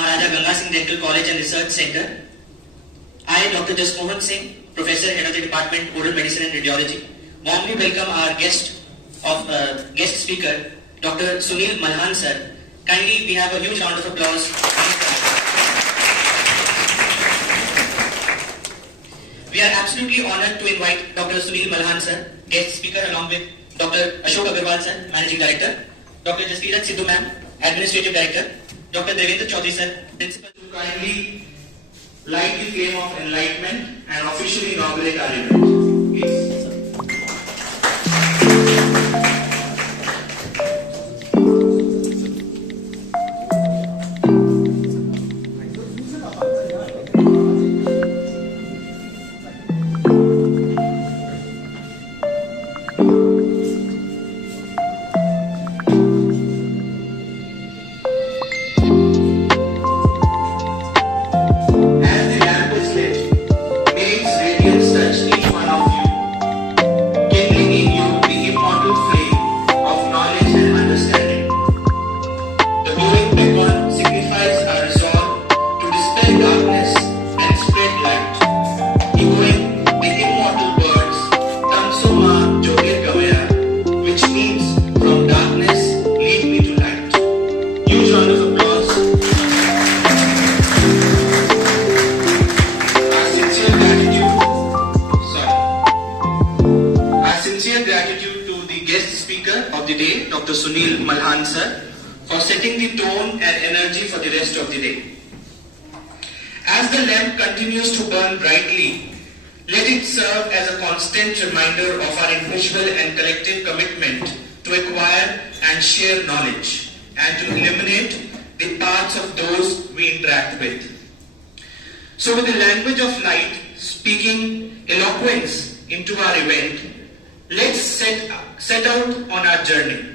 Maharaja Ganga Singh Dental College and Research Center. I, Dr. Jasmohan Singh, Professor, Head of the Department, Oral Medicine and Radiology, warmly welcome our guest speaker, Dr. Sunil Malhan sir. Kindly, we have a huge round of applause. We are absolutely honored to invite Dr. Sunil Malhan sir, guest speaker, along with Dr. Ashok Agarwal sir, Managing Director, Dr. Jaspreet Sidhu ma'am, Administrative Director, Dr. Devendra Chaudhary sir, Principal, to kindly light the flame of enlightenment and officially inaugurate our event. Please. Dr. Sunil Malhan sir, for setting the tone and energy for the rest of the day. As the lamp continues to burn brightly, let it serve as a constant reminder of our individual and collective commitment to acquire and share knowledge and to illuminate the paths of those we interact with. So with the language of light speaking eloquence into our event, let's set out on our journey.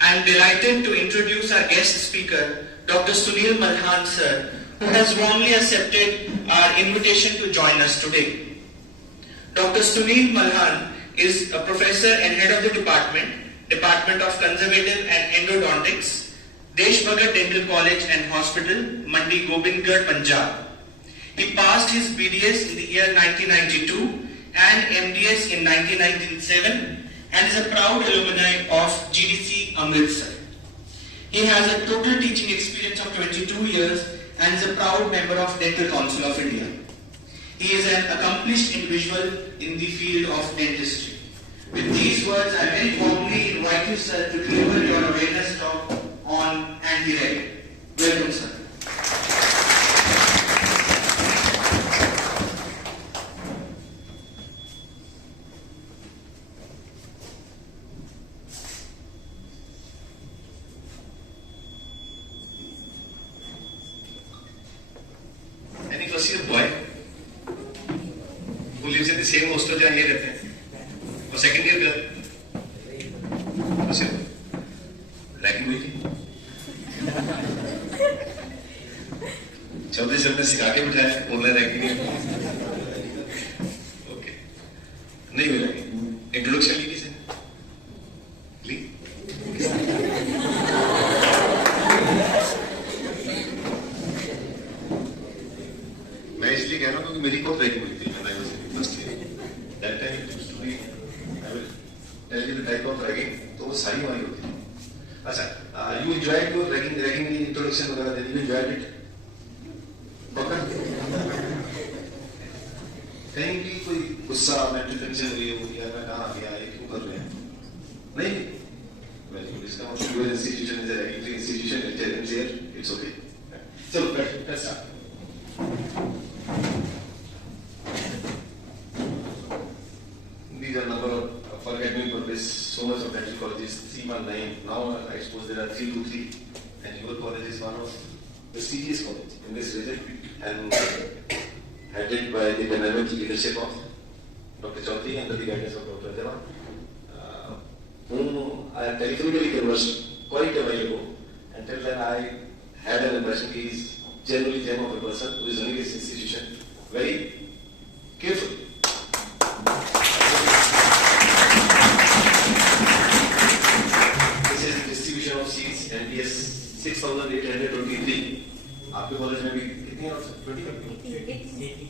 I am delighted to introduce our guest speaker, Dr. Sunil Malhan sir, who has warmly accepted our invitation to join us today. Dr. Sunil Malhan is a professor and head of the Department of Conservative and Endodontics, Desh Bhagat Dental College and Hospital, Mandi Gobindgarh, Punjab. He passed his BDS in the year 1992 and MDS in 1997 and is a proud alumni of GDC Amritsar. He has a total teaching experience of 22 years and is a proud member of Dental Council of India. He is an accomplished individual in the field of dentistry. With these words, I very warmly invite you, sir, to deliver your awareness talk on anti-rabbit. Welcome, sir. First year boy who lives in the same hostel जहाँ ये रहते हैं, और second year girl. First year ragging हुई थी. चौथे से हमने सिखा के बिठाया, बोलना ragging नहीं. Okay. नहीं हुई ragging. Introduction ली किसे? ली. मैं इसलिए कह रहा हूँ क्योंकि मेरी बहुत रैगिंग हुई थी when I was in first year. That time it used to be, I will tell you the type of ragging, तो वो सारी हमारी होती है. अच्छा, you enjoyed your ragging की introduction वगैरह देनी, you enjoyed it? पक्का? कहीं भी कोई गुस्सा, mental tension हुई हो, या मैं कहाँ आ गया, ये क्यों कर रहे हैं? नहीं? Well, इसका मतलब your institution is a ragging institution, it's here, it's okay. चलो, let's start. These are number of, forget me for this, so much of dental colleges, 319. Now I suppose there are 323, and your college is one of the prestigious college in this region, and headed by the dynamic leadership of Dr. Chaudhary under the guidance of Dr. Devan, whom I have telephonally conversed quite a while ago. Until then I had an impression he is generally gem of a person who is running this institution very carefully. This is the distribution of seats, NPS 6,823. आप आपके कॉलेज में भी कितनी और 20?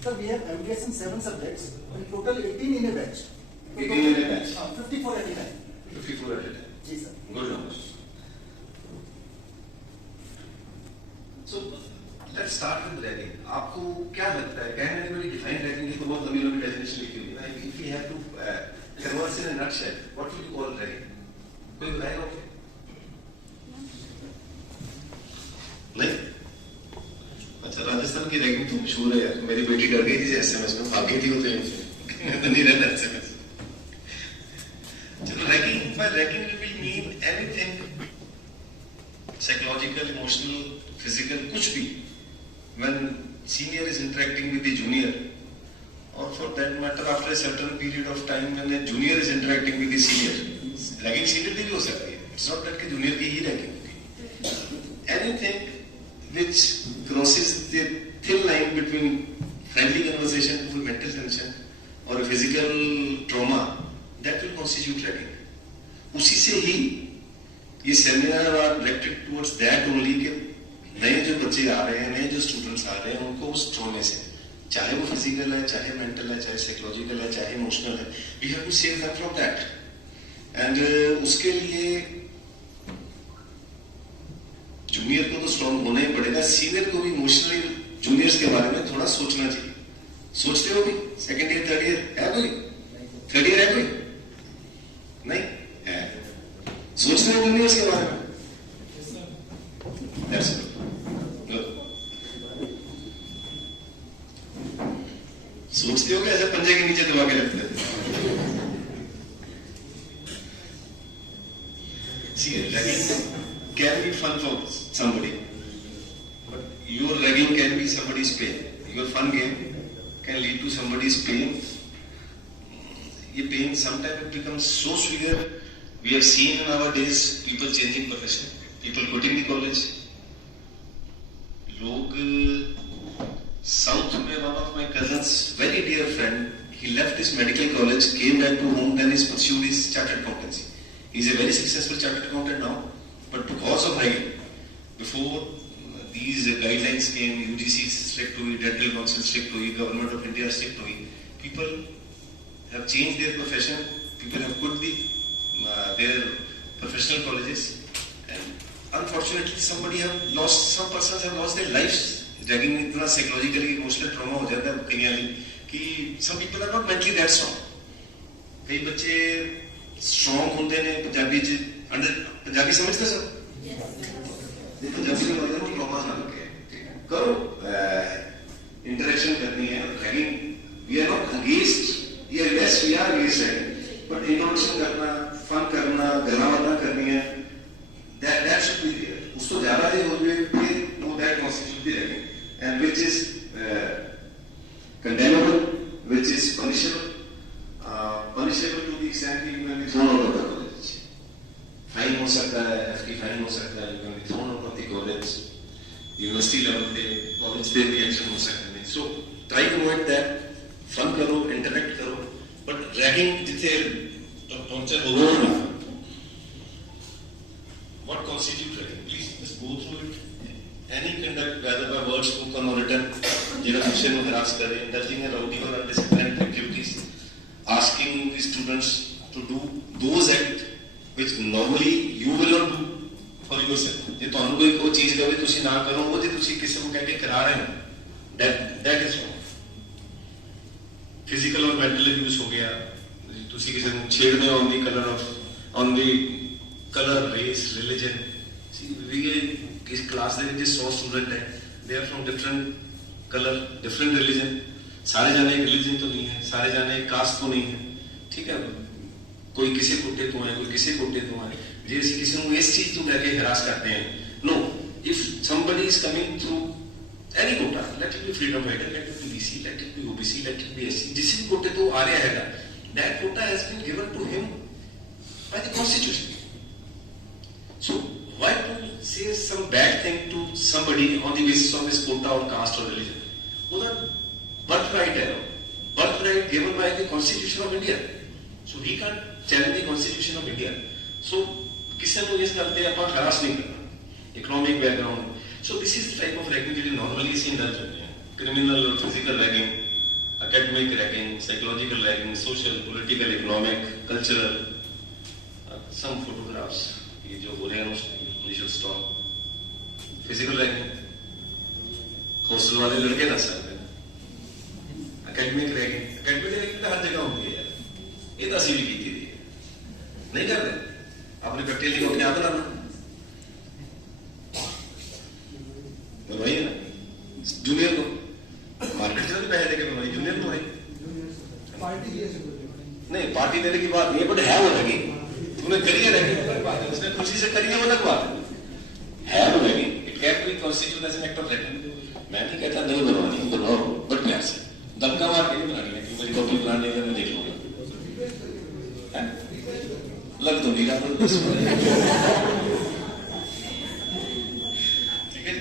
Sir, we have MDS in 7 subjects, in total 18 in a batch. 18 in a batch. 54 at a time. 54 at a time. Ji sir. Good numbers. So let's start with ragging. आपको क्या लगता है? Can anybody define ragging? ये तो बहुत लंबी definition लिखी हुई है. If we have to converse in a nutshell, what would you call ragging? कोई बताएगा मुझे? नहीं? अच्छा, राजस्थान की रैगिंग तो मशहूर है यार. मेरी बेटी डर गई थी एसएमएस में, भाग गई थी वो तो नहीं रहता एसएमएस. चलो ragging, by ragging we will mean anything psychological, emotional, physical, कुछ भी. When senior is interacting with the junior, or for that matter after a certain period of time when a junior is interacting with the senior, ragging senior की भी हो सकती है. It's not that कि जूनियर की ही रैगिंग होगी. Anything which crosses the thin line between friendly conversation to mental tension or a physical trauma, that will constitute ragging. उसी से ही ये seminar are directed towards that only कि नए जो बच्चे आ रहे हैं, नए जो स्टूडेंट्स आ रहे हैं, उनको उस ट्रॉमे से, चाहे वो फिजिकल है, चाहे मेंटल है, चाहे साइकोलॉजिकल है, चाहे इमोशनल है, we have to save them from that. And उसके लिए जूनियर को तो स्ट्रॉन्ग होना ही पड़ेगा. सीनियर को भी इमोशनली जूनियर्स के बारे में थोड़ा सोचना चाहिए. सोचते हो भी? सेकेंड ईयर, थर्ड ईयर है कोई? थर्ड ईयर है कोई? नहीं है. सोचते हो जूनियर्स के बारे में? That's good. सोचते हो कि ऐसे पंजे के नीचे दबा के रखते हैं? See, ragging can be fun for somebody, but your ragging can be somebody's pain. Your fun game can lead to somebody's pain. ये pain sometimes it becomes so severe. We have seen in our days people changing profession, people quitting the college. लोग South में, one of my cousins, very dear friend, he left his medical college, came back to home, then he pursued his chartered accountancy. He's a very successful chartered accountant now, but because of ragging, before these guidelines came, UGC strict to it, Dental Council strict to it, Government of India strict to it, people have changed their profession, people have quit their professional colleges, and unfortunately some persons have lost their lives. Ragging में इतना psychologically, emotional trauma हो जाता है कहीं कि some people are not mentally that strong. कई बच्चे स्ट्रॉन्ग होते ने पंजाबी समझते सब? पंजाबी में मतलब वो ट्रॉमा ना लगे. करो, इंटरेक्शन करनी है. Ragging we are not against, we are against ragging, but introduction करना, फन करना, गलावता करनी है, दैट शुड बी देयर. उसको ज्यादा ही हो गए फिर वो that constitute the ragging, and which is condemnable, which is punishable. Punishable to the extent that you can be thrown out of the college. Fine हो सकता है, FT fine हो सकता है, you can be thrown out of the college. University level पे, college पे भी action हो सकता है. So try to avoid that. Fun करो, interact करो, but ragging जिथे torture हो ना. What constitutes ragging? Please just go through it. Any conduct, whether by word, spoken or written, जिन्हें दूसरे को harass करे, indulging in rowdy or undisciplined activities. Asking the students to do those acts which normally you will not do for yourself. जे तुहानू कोई चीज कहे तुसी ना करो, वो जे तुसी किसी को कह के करा रहे हो, that is wrong. Physical और mental abuse हो गया, तुसी किसी को छेड़ रहे हो on the color, race, religion. See, इस क्लास में जिस 100 स्टूडेंट हैं, they are from different color, different religion. सारे जाने एक रिलीजन तो नहीं है, सारे जाने एक कास्ट तो नहीं है, ठीक है. कोई किसी कोटे तो है, कोई किसी कोटे तो है. जैसे किसी को इस चीज तो करके हरास करते हैं. No, if somebody is coming through any quota, let it be freedom fighter, let it be BC, let it be OBC, let it be SC, जिस भी कोटे तो आ रहा है, that quota has been given to him by the constitution. So why to say some bad thing to somebody on the basis of his quota or caste or religion? Well, birthright है, birthright given by the Constitution of India. So he can't challenge the Constitution of India. So किसी को इस करते हैं अपन हरास नहीं करना. Economic background. So this is the type of ragging that normally seen in criminal or physical ragging, academic ragging, psychological ragging, social, political, economic, cultural. Some photographs, ये जो हो रहे हैं, we should stop. Physical ragging, hostel वाले लड़के ना सकते. Academic ragging तो हर जगह होती है यार. ये तो असली भी की थी. नहीं कर रहे. आपने कट्टे लिखो क्या बनाना? बनवाइए ना. जूनियर को मार्केट से तो पैसे देके बनवाइए. जूनियर को भाई. पार्टी की ऐसे कोई नहीं पार्टी देने की बात नहीं है, बट है वो लगी. तूने करिए रैगिंग, उसने खुशी से करिए, वो अलग बात है वो ragging. It can be constitute as an act of ragging. मैं नहीं कहता नहीं बनवानी, बनवाओ, बट प्यार से. दबका मार के नहीं बनानी है, क्योंकि कॉपी बनाने में मैं देख लूंगा. लग तो नहीं रहा बस. ठीक है.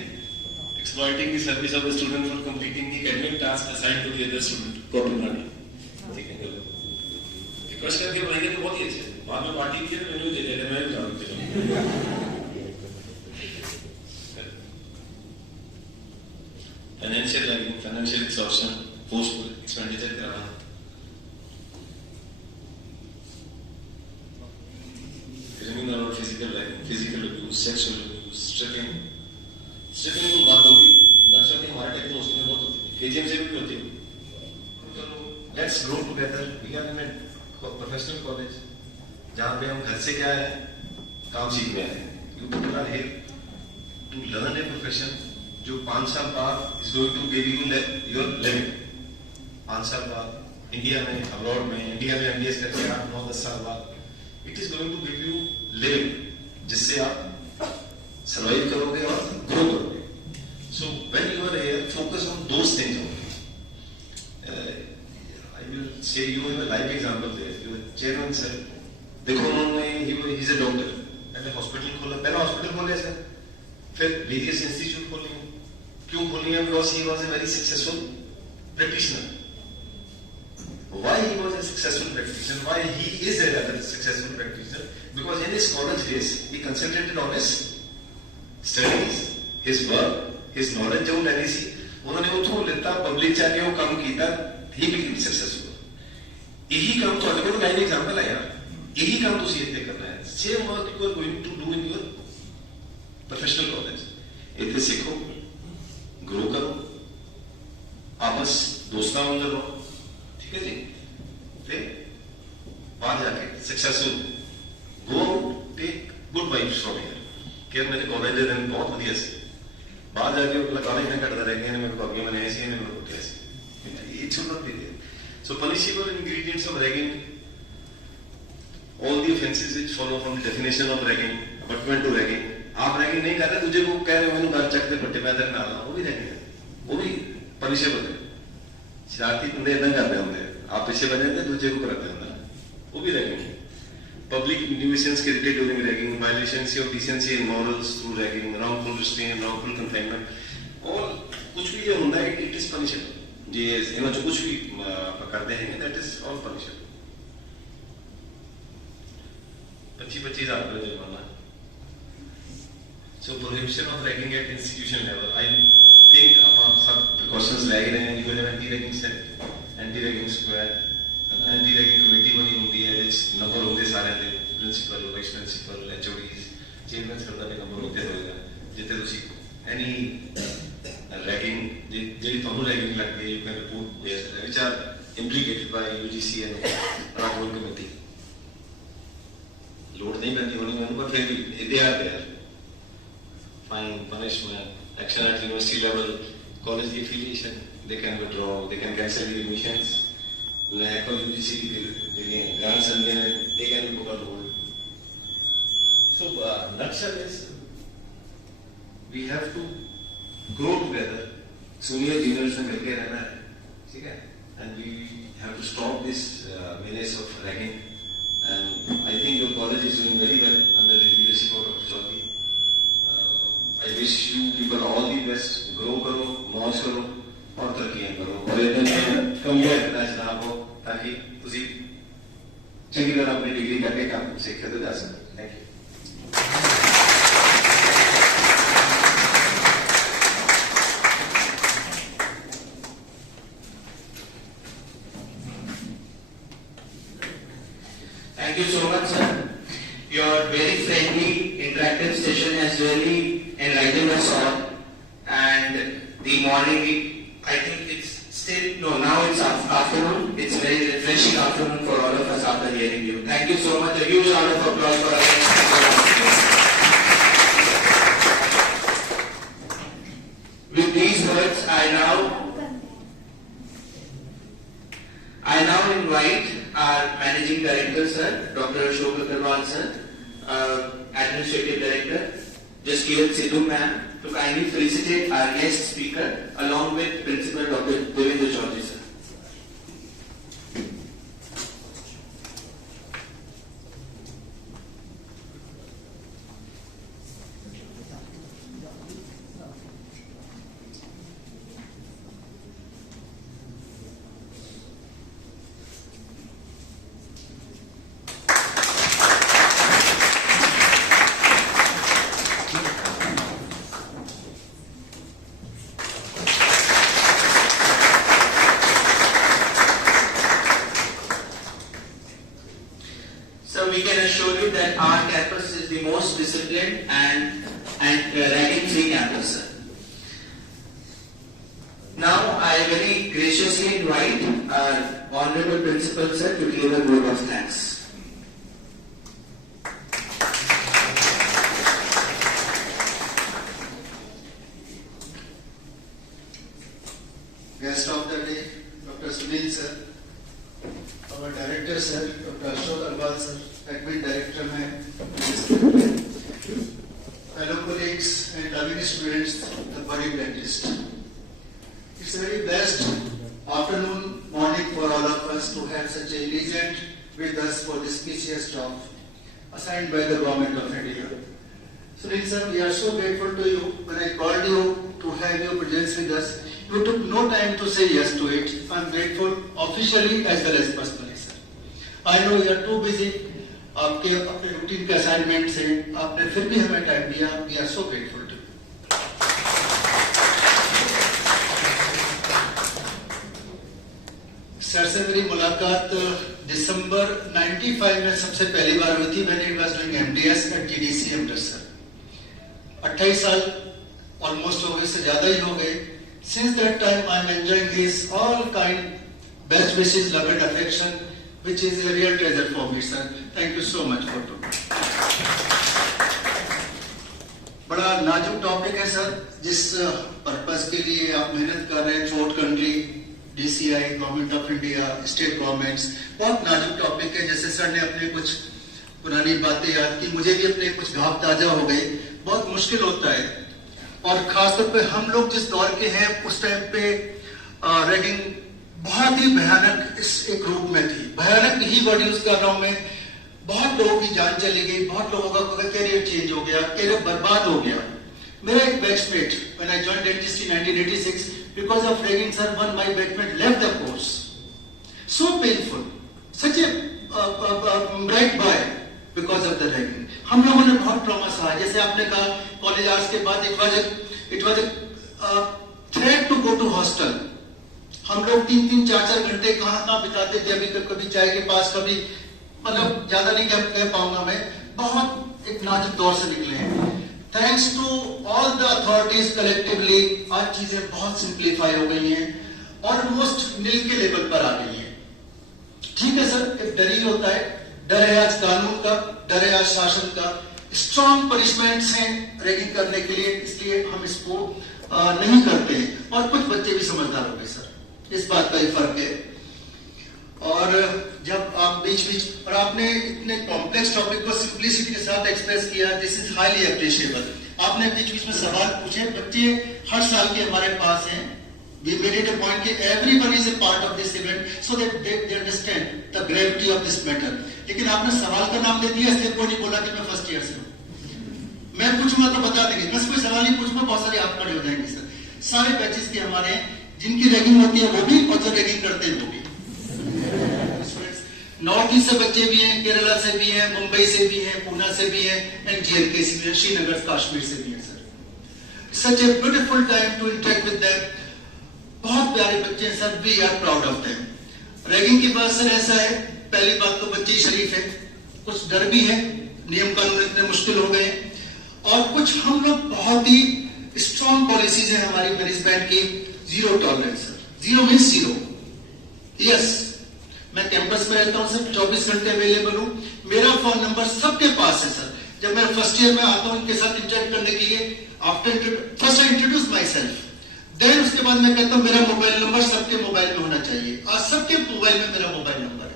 Exploiting the service of the student for completing the academic task assigned to the other student. Copy बनानी. ठीक है. रिक्वेस्ट करके बनाएंगे तो बहुत ही अच्छे. बाद में पार्टी की मेन्यू दे देते, मैं भी जाऊंगा. Financial ragging, financial extortion, post expenditure कराना. क्रिमिनल और physical ragging, physical abuse, sexual abuse, stripping. Stripping तो बात होगी. नक्शा के हमारे टाइप दोस्तों में बहुत होती है. केजीएम से भी होती है. Let's grow together. We are in a professional college जहाँ पे हम घर से क्या है काम सीखने आए हैं. You people are here to learn a profession जो 5 साल बाद is going to give you your living. 5 साल बाद इंडिया में, अब्रॉड में, इंडिया में एमबीएस करके 8-9-10 साल बाद it is going to give you living, जिससे आप सर्वाइव करोगे और ग्रो करोगे. So when you are here focus on those things. I will say you have a live example there. Your chairman sir, देखो उन्होंने ही इज अ डॉक्टर. पहले hospital खोला, पहला हॉस्पिटल खोले सर, फिर वेरियस इंस्टीट्यूट खोले. क्यों खोली है? Because he was a very successful practitioner. Why he was a successful practitioner? Why he is a rather successful practitioner? Because in his college days he concentrated on his studies, his work, his knowledge जो लेनी सी उन्होंने उठो लेता पब्लिक जाके वो काम किया. He became successful. यही काम तो अगर लाइन एग्जांपल है यार. यही काम तो सीधे करना है. Same work you are going to do in your professional college. इतने सीखो, ग्रो करो, आपस दोस्ता अंदर रहो. ठीक है जी. फिर बाहर जाके successful go take good vibes from here. कि मेरे कॉलेज दे दिन बहुत बढ़िया से बाहर जाके अपना कॉलेज में कटता रह गया. मेरे को अभी मैंने ऐसे मेरे को कैसे it should not be there. So punishable ingredients of ragging, all the offences which follow from the definition of ragging, abutment to ragging. आप रैगिंग नहीं कर रहे, तुझे को कह रहे हो मैंने घर चकते पट्टे पैदा करना, वो भी रैगिंग है, वो भी पनिशेबल है. शरारती बंदे इतना करते होंगे, आप पीछे बने थे दूसरे को करते होंगे, वो भी रैगिंग है. Public nuisance created during ragging, violations of decency and morals through ragging, wrongful restraint, wrongful confinement, और कुछ भी जो होता है it is punishable. ये इन्होंने जो कुछ भी करते हैं that is all punishable. 25,000 रुपये जुर्माना. So prohibition of ragging at institution level. I think अपन सब precautions ले रहे हैं. You will have anti-ragging set, anti-ragging squad, anti-ragging committee बनी होती है. नंबर होते सारे थे. Principal, vice principal, HODs, chairman करता भी नंबर होते होगा. जितने तुसी any ragging, जितनी तो ragging लगती है, you can report there, which are implicated by UGC and Raghavan committee. Load नहीं करनी होनी है, पर फिर भी they are there. Fine, punishment, action at university level, college affiliation, they can withdraw, they can cancel the admissions. Lack of UGC grants and then they can be put on hold. So, nutshell is we have to grow together. Senior juniors में मिलके रहना है, ठीक है? And we have to stop this menace of ragging. And I think your college is doing very well under the leadership of Dr. Chaudhary. I wish you people all the best. Grow करो, मौज करो और तरक्कियां करो. और इधर कमियां इतना ना हो ताकि तुसी चंगी तरह अपनी डिग्री करके काम सीखते तो जा सको. Thank you. Thank you so much, sir. Your very friendly, interactive session has really enlightened us all. And the morning, I think it's still, no, now it's afternoon. It's very refreshing afternoon for all of us after hearing you. Thank you so much. A huge round of applause for our guests. With these words, I now invite our Managing Director, sir, Dr. Ashok Agarwal, sir, Administrative Director, Jaskirat Sidhu ma'am, to kindly felicitate our guest speaker along with Principal Dr. Devendra Chaudhary, sir. So we can assure you that our campus is the most disciplined and ragging-free campus, sir. Now I very graciously invite our Honorable Principal, sir, to give a vote of thanks. Guest of the day, Dr. Sunil sir, our director sir, Dr. Ashok Agarwal sir, admin director mein, fellow colleagues and loving students, the budding dentist. It's a very blessed afternoon, morning for all of us to have such a legend with us for this precious job assigned by the Government of India. Sunil sir, we are so grateful to you. When I called you to have your presence with us, you took no time to say yes to it. I am grateful officially as well as personally, sir. I know you are too busy. आपके अपने रूटीन के असाइनमेंट से आपने फिर भी हमें टाइम दिया. We are so grateful to you. Sir से मेरी मुलाकात दिसंबर 95 में सबसे पहली बार हुई थी. मैंने I was doing MDS at TDC Amritsar. 28 साल ऑलमोस्ट हो गए, से ज्यादा ही हो गए. Since that time, I am enjoying his all kind best wishes, love and affection, which is a real treasure for me, sir. Thank you so much for it. बड़ा नाजुक टॉपिक है सर, जिस पर्पस के लिए आप मेहनत कर रहे हैं. Through out country, DCI, government of India, state governments, बहुत नाजुक टॉपिक है. जैसे सर ने अपने कुछ पुरानी बातें याद की, मुझे भी अपने कुछ घाव ताजा हो गए. बहुत मुश्किल होता है, और खासतौर पे हम लोग जिस दौर के हैं उस टाइम पे रैगिंग बहुत ही भयानक इस एक रूप में थी. भयानक ही वर्ड यूज कर रहा हूं मैं. बहुत लोगों की जान चली गई, बहुत लोगों का कैरियर चेंज हो गया, कैरियर बर्बाद हो गया. मेरा एक batchmate, when I joined dentistry in 1986, because of ragging sir, one my batchmate left the course. So painful, such a bright boy because of the ragging. हम लोगों ने बहुत ट्रॉमा सहा. जैसे आपने कहा, कॉलेज आवर्स के बाद it was a threat to go to hostel. हम लोग 3-3, 4-4 घंटे कहाँ बिताते थे. अभी कभी चाय के पास, कभी, मतलब ज्यादा नहीं कह पाऊंगा मैं. बहुत एक नाजुक दौर से निकले हैं. Thanks to all the authorities collectively आज चीजें बहुत सिंप्लीफाई हो गई हैं, ऑलमोस्ट नील के लेवल पर आ गई हैं. ठीक है सर, एक डर ही होता है. डर है आज कानून का, डर है आज शासन का. स्ट्रॉन्ग पनिशमेंट्स हैं रैगिंग करने के लिए, इसलिए हम इसको नहीं करते हैं. और कुछ बच्चे भी समझदार हो गए सर, इस बात का ही फर्क है. और जब आप बीच और आपने इतने कॉम्प्लेक्स टॉपिक को सिंप्लिसिटी के साथ एक्सप्रेस किया, दिस इज हाईली अप्रिशिएबल. आपने बीच में सवाल पूछे. बच्चे हर साल के हमारे पास हैं. We made it a point that everyone is a part of this event so that they understand the gravity of this matter. लेकिन आपने सवाल का नाम दे दिया, इसलिए कोई नहीं बोला कि मैं फर्स्ट ईयर से हूँ. मैं पूछूंगा तो बता देंगे. मैं कोई सवाल नहीं पूछूंगा, बहुत सारे हाथ खड़े हो जाएंगे सर. सारे बैचेस के हमारे, जिनकी रैगिंग होती है वो भी, और जो रैगिंग करते हैं वो भी. नॉर्थ ईस्ट से बच्चे भी हैं, केरला से भी हैं, मुंबई से भी हैं, पूना से भी हैं, एंड JNK से भी हैं, श्रीनगर, कश्मीर से भी हैं sir. Such a beautiful time to interact with them. बहुत प्यारे बच्चे हैं sir. We are proud of them. Ragging की बात सर ऐसा है, पहली बात तो बच्चे शरीफ है. कुछ डर भी है, नियम कानून इतने मुश्किल हो गए, और कुछ हम लोग बहुत ही स्ट्रॉन्ग पॉलिसीज है हमारी मैनेजमेंट की। Zero tolerance sir, zero means zero. Yes, मैं कैंपस में रहता हूं सर, 24 घंटे अवेलेबल हूं, मेरा फोन नंबर सबके पास है सर। जब मैं फर्स्ट ईयर में आता हूं इनके साथ इंटरेक्ट करने के लिए, after first I introduce myself, then उसके बाद मैं कहता हूं मेरा मोबाइल नंबर सबके मोबाइल में होना चाहिए। आज सबके मोबाइल में मेरा मोबाइल नंबर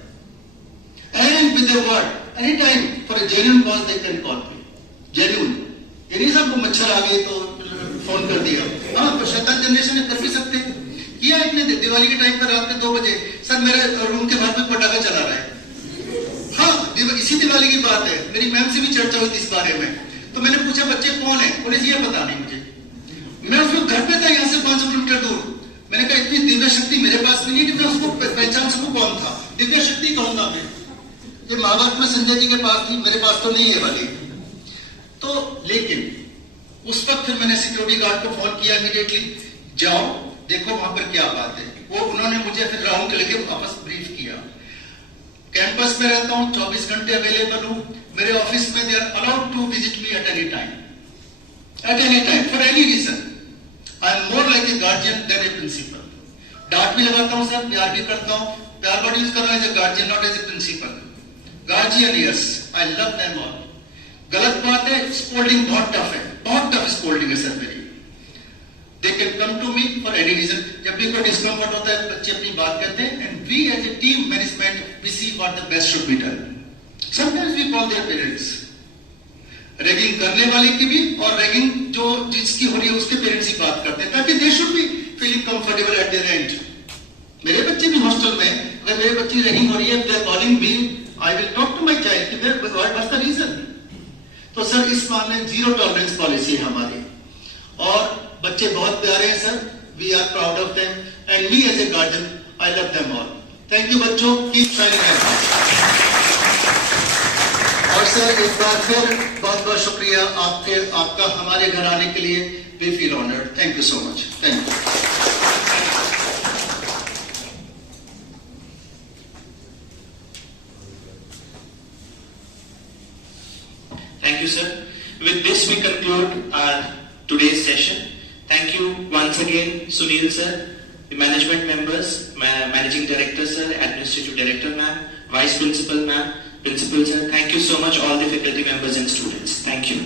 है, and with a word any time for a genuine cause they can call मी। जेन्युइन, ये नहीं सबको मच्छर आ गए तो फोन कर दिया। हाँ, तो शैतान जनरेशन ने कर भी सकते हैं। किया इतने दिवाली के टाइम पर रात के 2 बजे, सर मेरे रूम के बाहर में पटाखा चला रहा है। हाँ, इसी दिवाली की बात है, मेरी मैम से भी चर्चा हुई थी इस बारे में। तो मैंने पूछा बच्चे कौन है, बोले ये पता नहीं मुझे। मैं उसको घर पे था, यहाँ से 500 किलोमीटर दूर। मैंने कहा इतनी दिव्य शक्ति मेरे पास भी नहीं कि मैं उसको पहचान सकूं कौन था। दिव्य शक्ति कहूंगा मैं, ये महाभारत में संजय जी के पास थी, मेरे पास तो नहीं है वाली। तो लेकिन उस वक्त फिर मैंने सिक्योरिटी गार्ड को फोन किया इमीडिएटली, जाओ देखो वहां पर क्या बात है। वो उन्होंने मुझे फिर राउंड लेके वापस ब्रीफ किया। कैंपस में रहता हूं, 24 घंटे अवेलेबल हूं। मेरे ऑफिस में they are allowed to visit me at any time for any reason. I am more like a guardian than a principal. डांट भी लगाता हूं सर, प्यार भी करता हूं। प्यार वर्ड यूज कर रहा है as a guardian, not as a principal. Guardian, yes, I love them all. गलत बात है, स्कोल्डिंग बहुत टफ है, बहुत टफ स्कोल्डिंग है सर मेरी। They can come to me for any reason. जब भी कोई डिस्कम्फर्ट होता है, बच्चे अपनी बात कहते हैं, and we as a team management we see what the best should be done. Sometimes we call their parents. Ragging करने वाले की भी और रैगिंग जो जिसकी हो रही है उसके पेरेंट्स ही बात करते हैं, ताकि they should be feeling comfortable at their end. मेरे बच्चे भी हॉस्टल में, अगर मेरे बच्चे रैगिंग हो रही है, they are calling me, I will talk to my child कि what's the reason. तो सर इस मामले जीरो टॉलरेंस पॉलिसी है हमारी, और बच्चे बहुत प्यारे हैं sir. We are proud of them and me as a guardian I love them all. Thank you बच्चों, कीप शाइनिंग। और सर एक बार फिर बहुत बहुत शुक्रिया आपका हमारे घर आने के लिए। We feel honoured. Thank you so much. Thank you. Thank you, sir. With this, we conclude our today's session. Thank you once again, Sunil sir, the management members, managing director sir, administrative director ma'am, vice principal ma'am, principal sir. Thank you so much, all the faculty members and students. Thank you.